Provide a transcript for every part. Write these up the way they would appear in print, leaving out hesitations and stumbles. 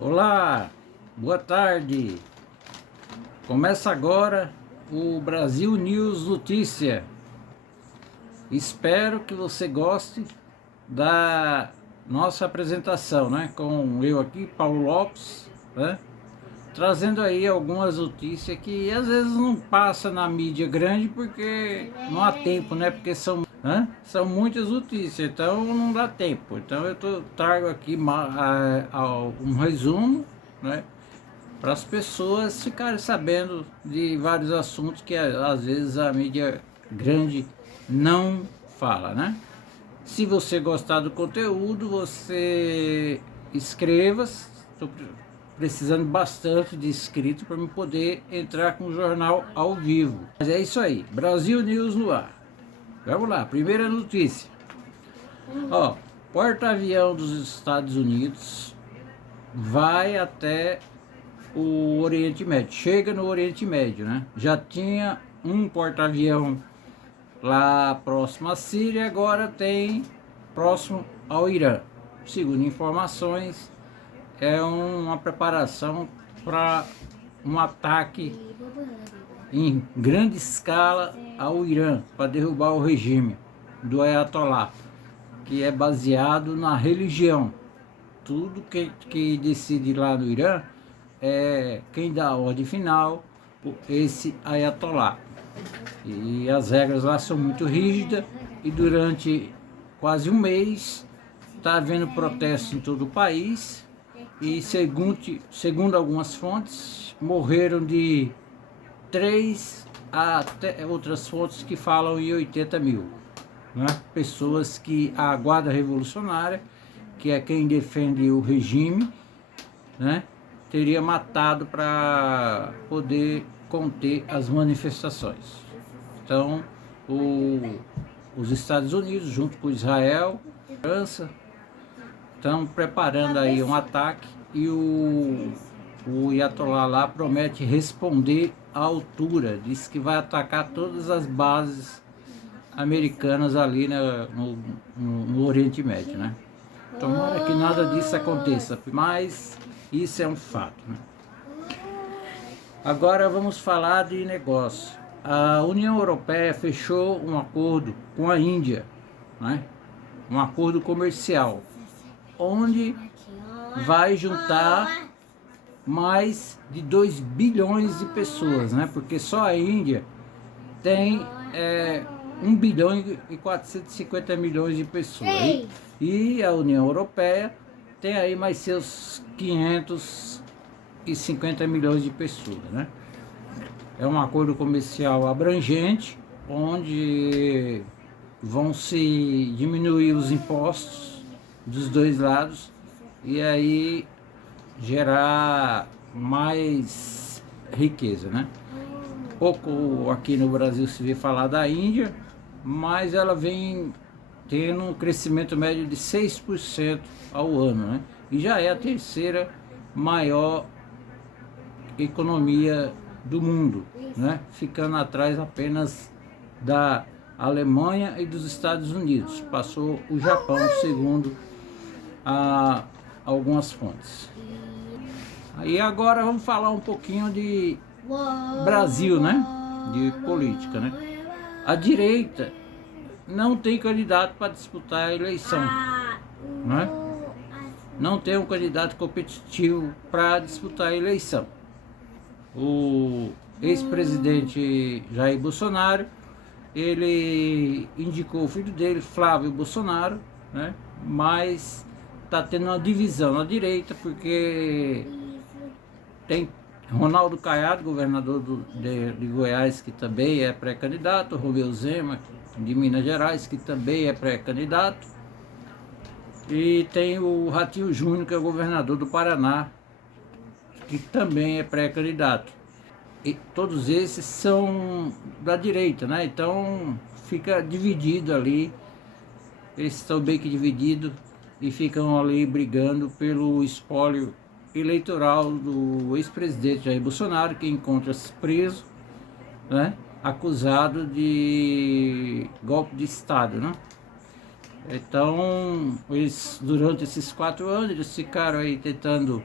Olá, boa tarde. Começa agora o Brasil News Notícia. Espero que você goste da nossa apresentação, né? Com eu aqui, Paulo Lopes, né? Trazendo aí algumas notícias que às vezes não passa na mídia grande porque não há tempo, né? Porque são muitas notícias, então não dá tempo. Então trago aqui um resumo, né? Para as pessoas ficarem sabendo de vários assuntos que às vezes a mídia grande não fala, né? Se você gostar do conteúdo, você inscreva-se. Estou precisando bastante de inscritos para me poder entrar com o jornal ao vivo. Mas é isso aí, Brasil News no ar. Vamos lá, primeira notícia. Ó, porta-avião dos Estados Unidos vai até o Oriente Médio, chega no Oriente Médio, né? Já tinha um porta-avião lá próximo à Síria, agora tem próximo ao Irã. Segundo informações, é uma preparação para um ataque em grande escala ao Irã, para derrubar o regime do Ayatollah, que é baseado na religião. Tudo que decide lá no Irã é quem dá a ordem final, esse Ayatollah. E as regras lá são muito rígidas e durante quase um mês está havendo protesto em todo o país e segundo algumas fontes, morreram de 3 a até outras fontes que falam em 80 mil. Né? Pessoas que a Guarda Revolucionária, que é quem defende o regime, né, teria matado para conter as manifestações. Então, os Estados Unidos, junto com Israel, França, estão preparando aí um ataque e o Ayatollah lá promete responder à altura. Diz que vai atacar todas as bases americanas ali, né, no Oriente Médio, né? Tomara que nada disso aconteça, mas isso é um fato, né? Agora vamos falar de negócio. A União Europeia fechou um acordo com a Índia, né? Um acordo comercial, onde vai juntar mais de 2 bilhões de pessoas, né? Porque só a Índia tem 1 bilhão e 450 milhões de pessoas. E a União Europeia tem aí mais seus 550 milhões de pessoas, né? É um acordo comercial abrangente, onde vão se diminuir os impostos dos dois lados e aí gerar mais riqueza, né? Pouco aqui no Brasil se vê falar da Índia, mas ela vem tendo um crescimento médio de 6% ao ano, né? E já é a terceira maior economia do mundo, né? Ficando atrás apenas da Alemanha e dos Estados Unidos. Passou o Japão, segundo algumas fontes. Aí agora vamos falar um pouquinho de Brasil, né? De política, né? A direita não tem candidato para disputar a eleição, né? Não tem um candidato competitivo para disputar a eleição. O ex-presidente Jair Bolsonaro, ele indicou o filho dele, Flávio Bolsonaro, né? Mas está tendo uma divisão na direita, porque tem Ronaldo Caiado, governador de Goiás, que também é pré-candidato, Romeu Zema, de Minas Gerais, que também é pré-candidato, e tem o Ratinho Júnior, que é governador do Paraná, que também é pré-candidato. E todos esses são da direita, né? Então fica dividido ali, eles estão bem que divididos e ficam ali brigando pelo espólio eleitoral do ex-presidente Jair Bolsonaro, que encontra-se preso, né? Acusado de golpe de Estado, né? Então, durante esses 4 anos, eles ficaram aí tentando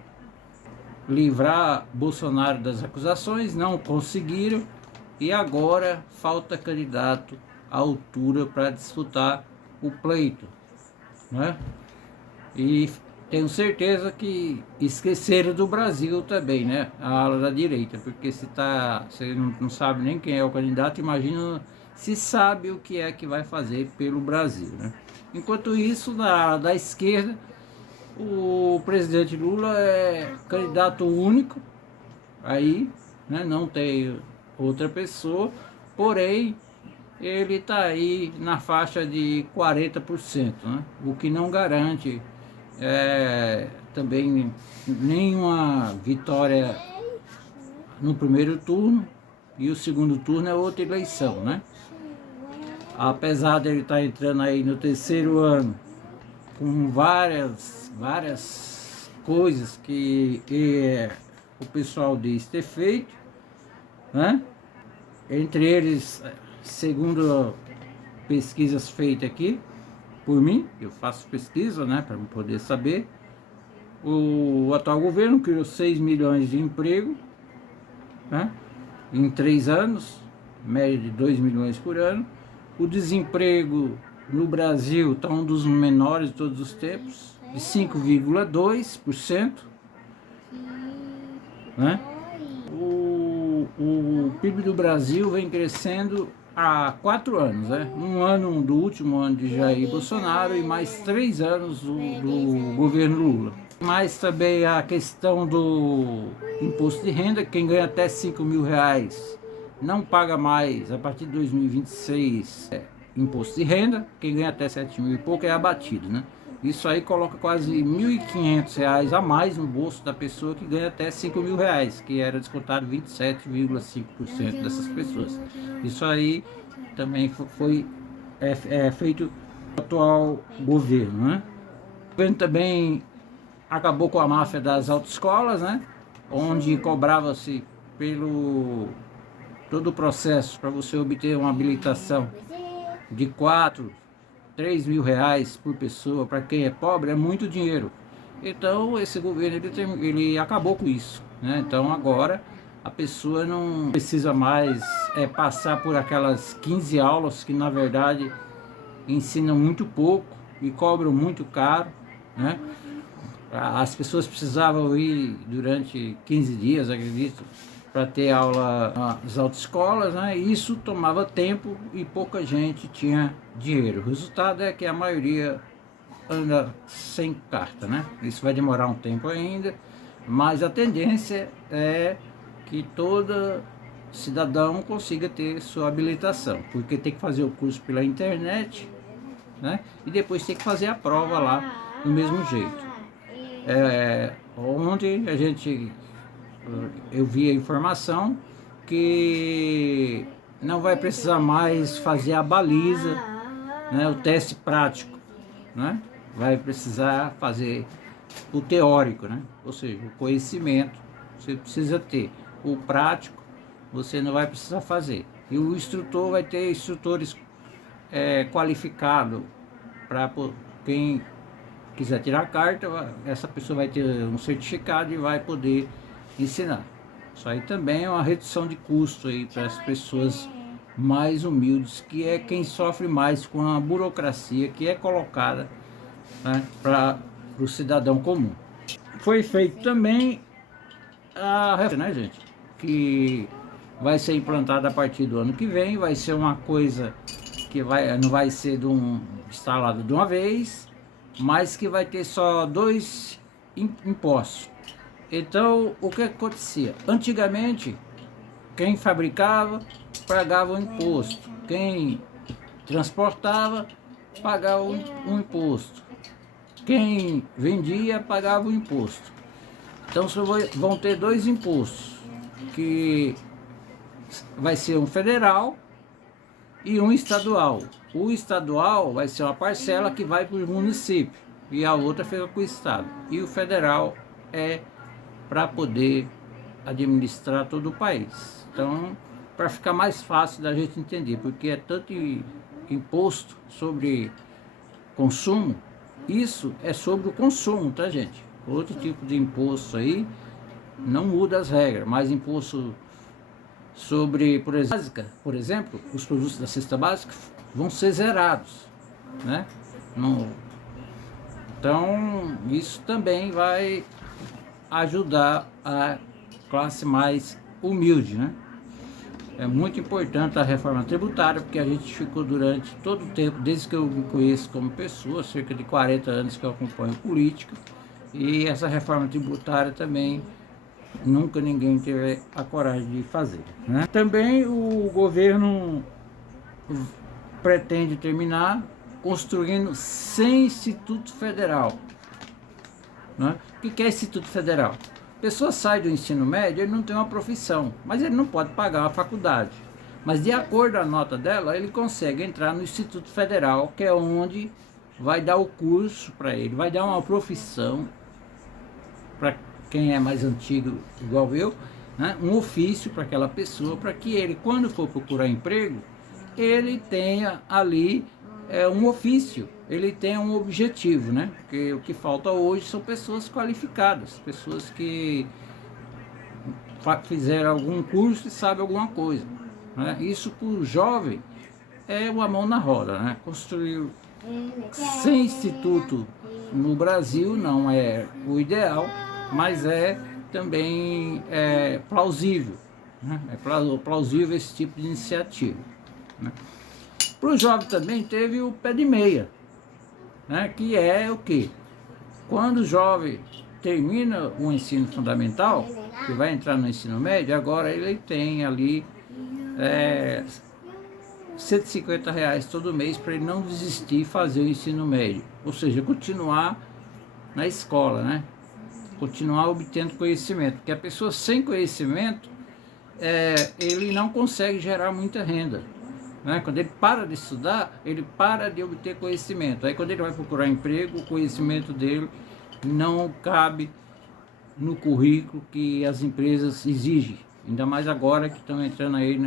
livrar Bolsonaro das acusações, não conseguiram, e agora falta candidato à altura para disputar o pleito, né? E tenho certeza que esqueceram do Brasil também, né? A ala da direita, porque você não sabe nem quem é o candidato, imagina se sabe o que é que vai fazer pelo Brasil, né? Enquanto isso, na ala da esquerda, o presidente Lula é candidato único, aí, né? Não tem outra pessoa, porém ele está aí na faixa de 40%, né? O que não garante também nenhuma vitória no primeiro turno, e o segundo turno é outra eleição, né? Apesar de ele estar entrando aí no terceiro ano com várias coisas que o pessoal diz ter feito, né? Entre eles, segundo pesquisas feitas aqui por mim, eu faço pesquisa, né, para poder saber, o atual governo criou 6 milhões de emprego, né, em 3 anos, média de 2 milhões por ano. O desemprego no Brasil está um dos menores de todos os tempos, de 5,2%, né? O PIB do Brasil vem crescendo há 4 anos, né? Um ano do último ano de Jair Bolsonaro e mais 3 anos do governo Lula. Mas também a questão do imposto de renda, quem ganha até 5 mil reais não paga mais a partir de 2026 imposto de renda, quem ganha até 7 mil e pouco é abatido, né? Isso aí coloca quase R$ 1.500 a mais no bolso da pessoa que ganha até 5 mil reais, que era descontado 27,5% dessas pessoas. Isso aí também foi feito pelo atual governo, né? O governo também acabou com a máfia das autoescolas, né? Onde cobrava-se pelo todo o processo para você obter uma habilitação de 4, 3 mil reais por pessoa. Para quem é pobre é muito dinheiro. Então esse governo ele acabou com isso, né? Então agora a pessoa não precisa mais passar por aquelas 15 aulas que na verdade ensinam muito pouco e cobram muito caro, né? As pessoas precisavam ir durante 15 dias, acredito, para ter aula nas autoescolas, né? Isso tomava tempo e pouca gente tinha dinheiro. O resultado é que a maioria anda sem carta, né? Isso vai demorar um tempo ainda, mas a tendência é que todo cidadão consiga ter sua habilitação, porque tem que fazer o curso pela internet, né? E depois tem que fazer a prova lá do mesmo jeito. Onde eu vi a informação que não vai precisar mais fazer a baliza, né, o teste prático, né? Vai precisar fazer o teórico, né? Ou seja, o conhecimento você precisa ter, o prático você não vai precisar fazer. E o instrutor vai ter instrutores qualificados para quem quiser tirar a carta, essa pessoa vai ter um certificado e vai poder ensinar. Isso aí também é uma redução de custo aí para as pessoas mais humildes, que é quem sofre mais com a burocracia que é colocada, né, para o cidadão comum. Foi feito também a reforma, né, gente? Que vai ser implantada a partir do ano que vem, vai ser uma coisa que não vai ser instalado de uma vez, mas que vai ter só 2 impostos. Então, o que acontecia? Antigamente, quem fabricava pagava um imposto, quem transportava pagava um imposto, quem vendia pagava o imposto. Então, vão ter 2 impostos, que vai ser um federal e um estadual. O estadual vai ser uma parcela que vai para o município e a outra fica com o estado. E o federal é para poder administrar todo o país. Então, para ficar mais fácil da gente entender, porque é tanto imposto sobre consumo, isso é sobre o consumo, tá, gente? Outro tipo de imposto aí não muda as regras, mas imposto sobre, por exemplo, os produtos da cesta básica vão ser zerados, né? Então, isso também vai ajudar a classe mais humilde, né? É muito importante a reforma tributária, porque a gente ficou durante todo o tempo, desde que eu me conheço como pessoa, cerca de 40 anos que eu acompanho política, e essa reforma tributária também nunca ninguém teve a coragem de fazer, né? Também o governo pretende terminar construindo 100 Instituto Federal, né? O que é Instituto Federal? A pessoa sai do ensino médio, ele não tem uma profissão, mas ele não pode pagar a faculdade. Mas de acordo com a nota dela, ele consegue entrar no Instituto Federal, que é onde vai dar o curso para ele, vai dar uma profissão para quem é mais antigo, igual eu, né? Um ofício para aquela pessoa, para que ele, quando for procurar emprego, ele tenha ali um ofício, ele tem um objetivo, né? Porque o que falta hoje são pessoas qualificadas, pessoas que fizeram algum curso e sabem alguma coisa, né? Isso para o jovem é uma mão na roda, né? Construir 100 institutos no Brasil não é o ideal, mas é também plausível, né? É plausível esse tipo de iniciativa, né? Para o jovem também teve o pé de meia, né? Que é o quê? Quando o jovem termina o ensino fundamental, que vai entrar no ensino médio, agora ele tem ali R$ 150 todo mês para ele não desistir e fazer o ensino médio. Ou seja, continuar na escola, né? Continuar obtendo conhecimento. Porque a pessoa sem conhecimento, ele não consegue gerar muita renda, né? Quando ele para de estudar, ele para de obter conhecimento. Aí quando ele vai procurar emprego, o conhecimento dele não cabe no currículo que as empresas exigem. Ainda mais agora que estão entrando aí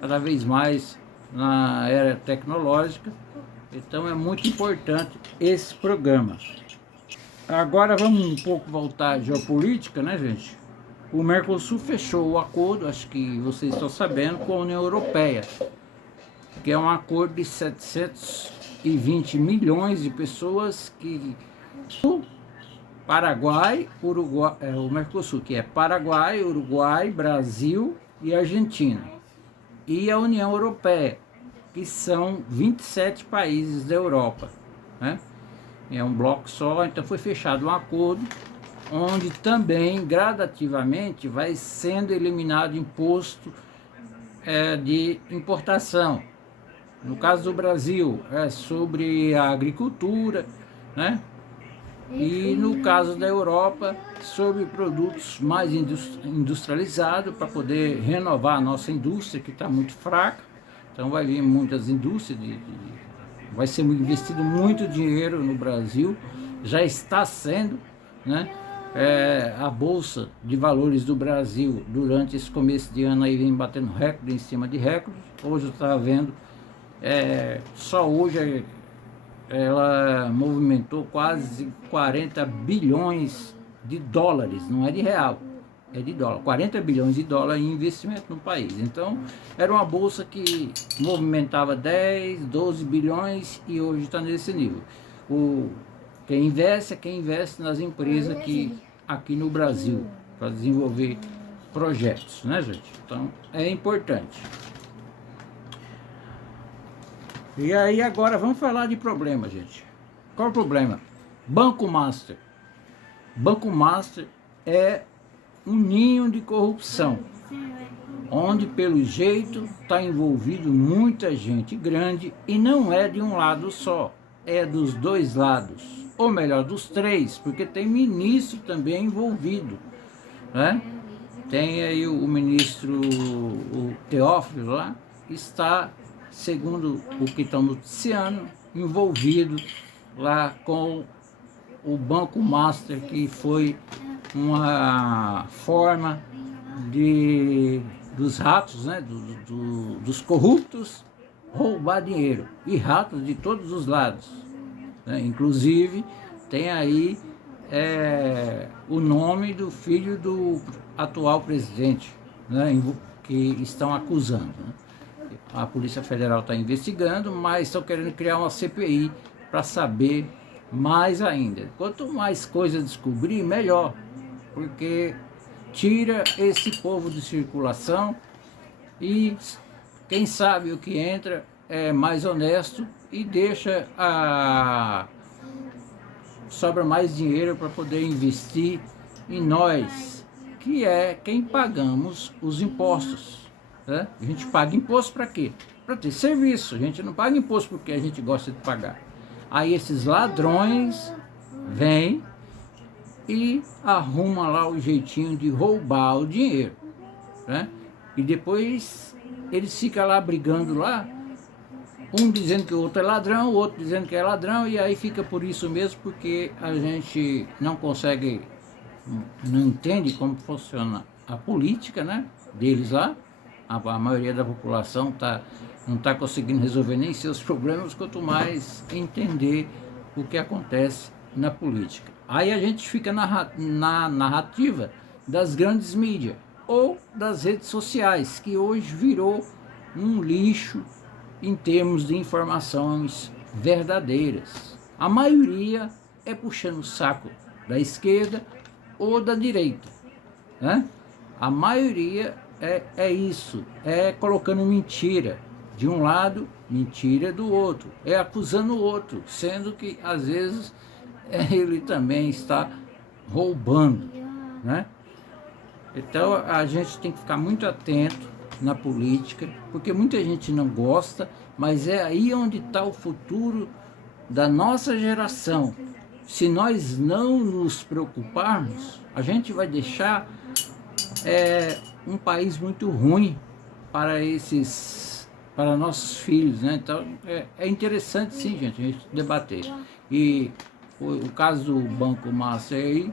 cada vez mais na era tecnológica. Então é muito importante esse programa. Agora vamos um pouco voltar à geopolítica, né, gente? O Mercosul fechou o acordo, acho que vocês estão sabendo, com a União Europeia, que é um acordo de 720 milhões de pessoas que o Paraguai, Uruguai, o Mercosul, que é Paraguai, Uruguai, Brasil e Argentina, e a União Europeia, que são 27 países da Europa, né? É um bloco só, então foi fechado um acordo onde também gradativamente vai sendo eliminado imposto de importação. No caso do Brasil, é sobre a agricultura, né? E no caso da Europa, sobre produtos mais industrializados, para poder renovar a nossa indústria, que está muito fraca. Então vai vir muitas indústrias, vai ser investido muito dinheiro no Brasil, já está sendo, né? A Bolsa de Valores do Brasil, durante esse começo de ano, aí vem batendo recorde em cima de recorde. Hoje eu estava vendo, só hoje ela movimentou quase 40 bilhões de dólares, não é de real, é de dólar, 40 bilhões de dólares em investimento no país. Então, era uma bolsa que movimentava 10, 12 bilhões e hoje está nesse nível. Quem investe é quem investe nas empresas aqui no Brasil, para desenvolver projetos, né, gente? Então, é importante. E aí agora vamos falar de problema, gente. Qual é o problema? Banco Master. Banco Master é um ninho de corrupção, onde pelo jeito está envolvido muita gente grande e não é de um lado só, é dos dois lados, ou melhor, dos três, porque tem ministro também envolvido, né? Tem aí o ministro o Teófilo lá, que está, segundo o que estão noticiando, envolvido lá com o Banco Master, que foi uma forma dos ratos, né, dos corruptos, roubar dinheiro, e ratos de todos os lados, né? Inclusive tem aí o nome do filho do atual presidente, né, que estão acusando, né? A Polícia Federal está investigando, mas estão querendo criar uma CPI para saber mais ainda. Quanto mais coisa descobrir, melhor, porque tira esse povo de circulação e quem sabe o que entra é mais honesto e deixa sobra mais dinheiro para poder investir em nós, que é quem pagamos os impostos, né? A gente paga imposto para quê? Para ter serviço. A gente não paga imposto porque a gente gosta de pagar. Aí esses ladrões vêm e arrumam lá o jeitinho de roubar o dinheiro, né? E depois eles ficam lá brigando lá, um dizendo que o outro é ladrão, o outro dizendo que é ladrão, e aí fica por isso mesmo, porque a gente não consegue, não entende como funciona a política, né, deles lá. A maioria da população não está conseguindo resolver nem seus problemas, quanto mais entender o que acontece na política. Aí a gente fica na narrativa das grandes mídias ou das redes sociais, que hoje virou um lixo em termos de informações verdadeiras. A maioria é puxando o saco da esquerda ou da direita, né? A maioria é isso, é colocando mentira de um lado, mentira do outro, é acusando o outro, sendo que às vezes ele também está roubando, né? Então a gente tem que ficar muito atento na política, porque muita gente não gosta, mas é aí onde está o futuro da nossa geração. Se nós não nos preocuparmos, a gente vai deixar um país muito ruim para nossos filhos, né? Então é interessante, sim, gente, a gente debater. E o caso do Banco Master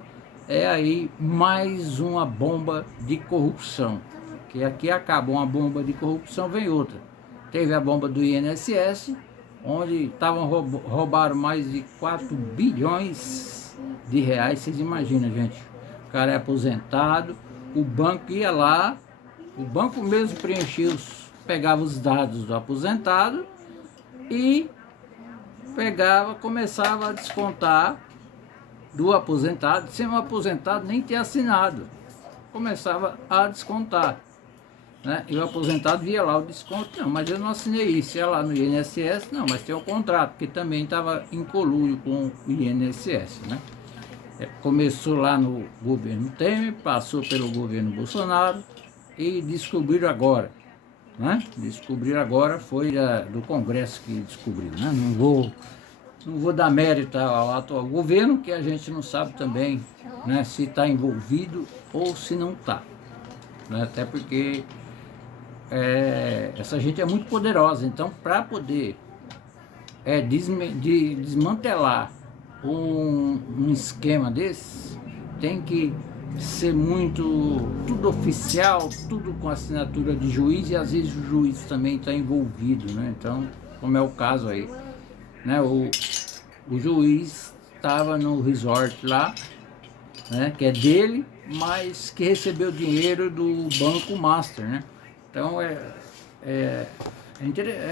é aí mais uma bomba de corrupção, que aqui acaba uma bomba de corrupção, vem outra. Teve a bomba do INSS, onde roubaram mais de 4 bilhões de reais, vocês imaginam, gente. O cara é aposentado, o banco ia lá, o banco mesmo preenchia, pegava os dados do aposentado e começava a descontar do aposentado, sem o aposentado nem ter assinado. Começava a descontar, né? E o aposentado via lá o desconto, não, mas eu não assinei isso, ia lá no INSS, não, mas tem o contrato, que também estava em colúrio com o INSS, né? Começou lá no governo Temer, passou pelo governo Bolsonaro e descobriram agora, né? Descobriram agora, foi do Congresso que descobriu, né? Não vou dar mérito ao atual governo, que a gente não sabe também, né, se está envolvido ou se não está, né? Até porque essa gente é muito poderosa, então para poder desmantelar um esquema desse, tem que ser tudo oficial, tudo com assinatura de juiz, e às vezes o juiz também está envolvido, né? Então, como é o caso aí, né? O juiz estava no resort lá, né, que é dele, mas que recebeu dinheiro do Banco Master, né? Então é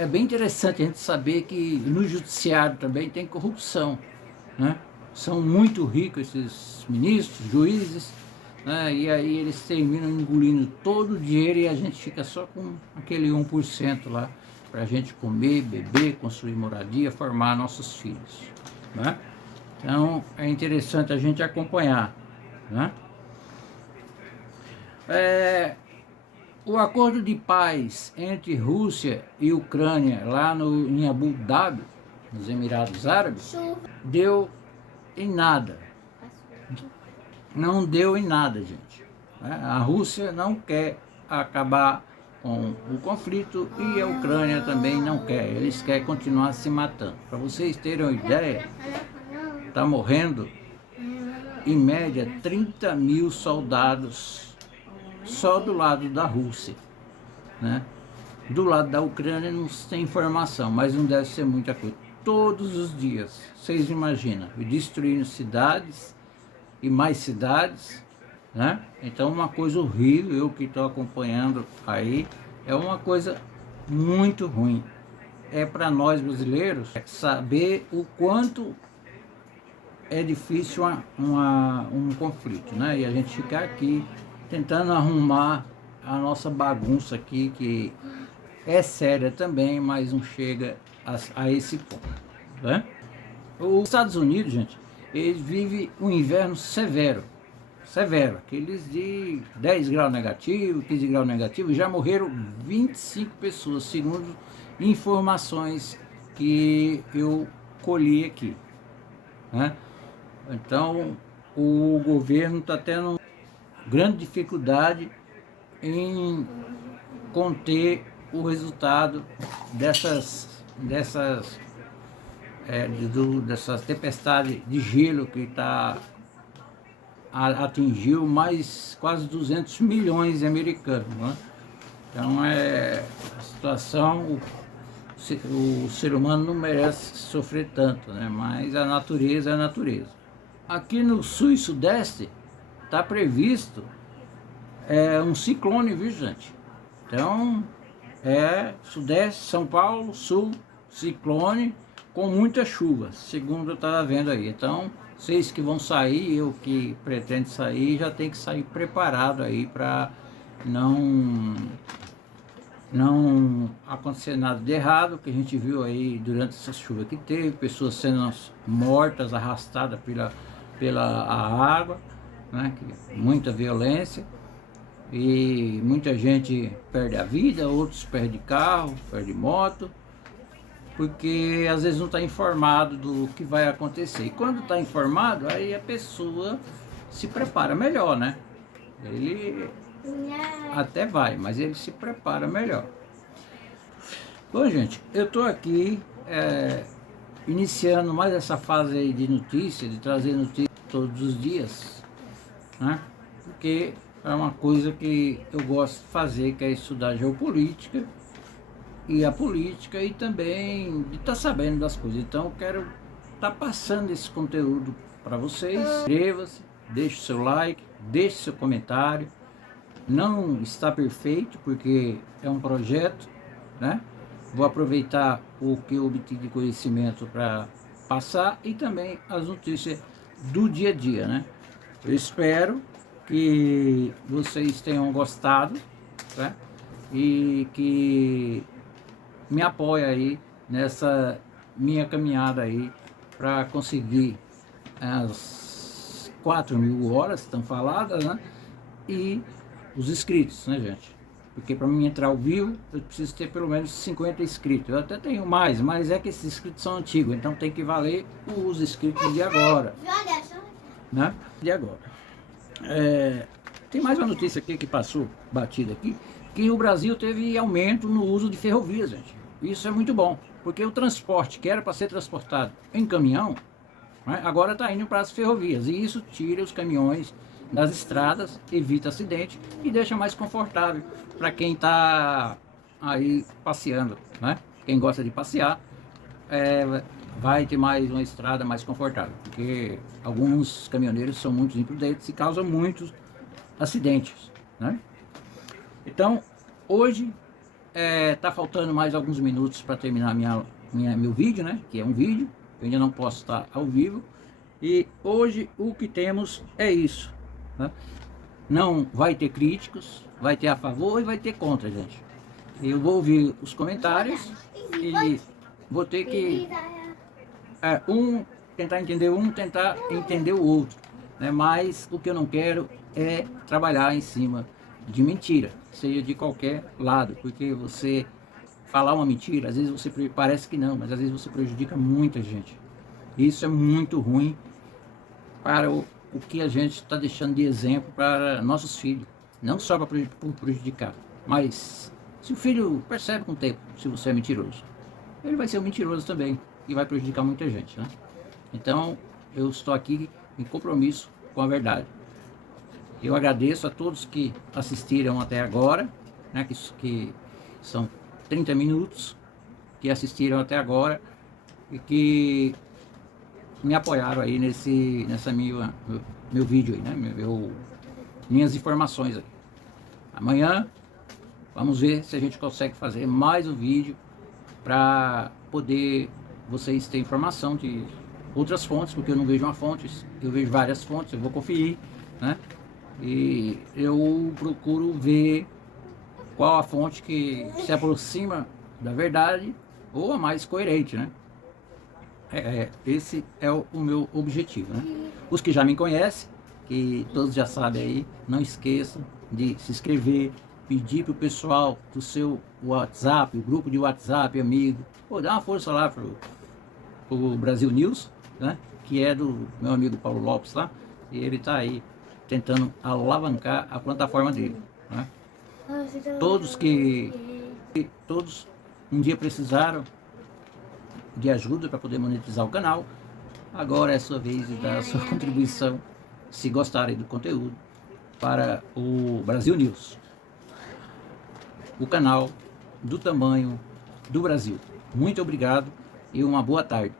bem interessante a gente saber que no judiciário também tem corrupção, né? São muito ricos esses ministros, juízes, né? E aí eles terminam engolindo todo o dinheiro e a gente fica só com aquele 1% lá para a gente comer, beber, construir moradia, formar nossos filhos, né? Então é interessante a gente acompanhar, né? O acordo de paz entre Rússia e Ucrânia lá em Abu Dhabi, nos Emirados Árabes, deu em nada. Não deu em nada, gente. A Rússia não quer acabar com o conflito e a Ucrânia também não quer. Eles querem continuar se matando. Para vocês terem uma ideia, está morrendo em média 30 mil soldados só do lado da Rússia, né? Do lado da Ucrânia não tem informação, mas não deve ser muita coisa. Todos os dias, vocês imaginam, destruindo cidades e mais cidades, né? Então uma coisa horrível, eu que estou acompanhando aí, é uma coisa muito ruim. É para nós brasileiros saber o quanto é difícil um conflito, né? E a gente ficar aqui tentando arrumar a nossa bagunça aqui, que é séria também, mas não chega a esse ponto, né? Os Estados Unidos, gente, eles vivem um inverno severo, severo, aqueles de 10 graus negativo, 15 graus negativo, já morreram 25 pessoas, segundo informações que eu colhi aqui, né? Então, o governo está tendo grande dificuldade em conter o resultado dessas tempestades de gelo que atingiu mais quase 200 milhões de americanos, né? Então, a situação, o ser humano não merece sofrer tanto, né? Mas a natureza é a natureza. Aqui no sul e sudeste está previsto um ciclone, viu, gente? Então, sudeste, São Paulo, sul, ciclone com muita chuva, segundo eu estava vendo aí. Então, vocês que vão sair, eu que pretendo sair, já tem que sair preparado aí para não acontecer nada de errado, que a gente viu aí durante essa chuva que teve, pessoas sendo mortas, arrastadas pela água, né? Muita violência. E muita gente perde a vida, outros perdem carro, perdem moto, porque às vezes não está informado do que vai acontecer. E quando está informado, aí a pessoa se prepara melhor, né? Ele até vai, mas ele se prepara melhor. Bom, gente, eu estou aqui iniciando mais essa fase aí de notícias, de trazer notícias todos os dias, né? Porque é uma coisa que eu gosto de fazer, que é estudar geopolítica e a política, e também de estar sabendo das coisas. Então eu quero estar passando esse conteúdo para vocês. Inscreva-se, deixe o seu like, deixe seu comentário. Não está perfeito, porque é um projeto, né? Vou aproveitar o que eu obtive de conhecimento para passar, e também as notícias do dia a dia, né? Eu espero que vocês tenham gostado, né? E que me apoiem aí nessa minha caminhada aí para conseguir as 4.000 horas que estão faladas, né? E os inscritos, né, gente? Porque para mim entrar ao vivo, eu preciso ter pelo menos 50 inscritos. Eu até tenho mais, mas é que esses inscritos são antigos, então tem que valer os inscritos de agora, né? De agora. Tem mais uma notícia aqui que passou batida aqui, que o Brasil teve aumento no uso de ferrovias, gente. Isso é muito bom, porque o transporte que era para ser transportado em caminhão, né, agora está indo para as ferrovias, e isso tira os caminhões das estradas, evita acidente e deixa mais confortável para quem está aí passeando, né? Quem gosta de passear vai ter mais uma estrada mais confortável, porque alguns caminhoneiros são muito imprudentes e causam muitos acidentes, né? Então, hoje tá faltando mais alguns minutos para terminar meu vídeo, né? Que é um vídeo, eu ainda não posso estar ao vivo. E hoje o que temos é isso, né? Não vai ter críticos, vai ter a favor e vai ter contra, gente. Eu vou ouvir os comentários e vou ter que tentar entender o outro, né? Mas o que eu não quero é trabalhar em cima de mentira, seja de qualquer lado, porque você falar uma mentira, às vezes você parece que não, mas às vezes você prejudica muita gente. Isso é muito ruim para o que a gente está deixando de exemplo para nossos filhos, não só para prejudicar, mas se o filho percebe com o tempo se você é mentiroso, ele vai ser um mentiroso também e vai prejudicar muita gente, né? Então eu estou aqui em compromisso com a verdade. Eu agradeço a todos que assistiram até agora, né, que são 30 minutos que assistiram até agora e que me apoiaram aí meu vídeo aí, né, minhas informações aqui. Amanhã vamos ver se a gente consegue fazer mais um vídeo para poder vocês terem informação de outras fontes, porque eu não vejo uma fonte, eu vejo várias fontes, eu vou conferir, né? E eu procuro ver qual a fonte que se aproxima da verdade ou a mais coerente, né? Esse é o meu objetivo, né? Os que já me conhecem, que todos já sabem aí, não esqueçam de se inscrever, pedir para o pessoal do seu WhatsApp, o grupo de WhatsApp, amigo, ou dar uma força lá pro Brasil News, né? Que é do meu amigo Paulo Lopes lá, e ele está aí tentando alavancar a plataforma dele, né? Todos um dia precisaram de ajuda para poder monetizar o canal. Agora é a sua vez de dar a sua contribuição, se gostarem do conteúdo, para o Brasil News, o canal do tamanho do Brasil. Muito obrigado e uma boa tarde.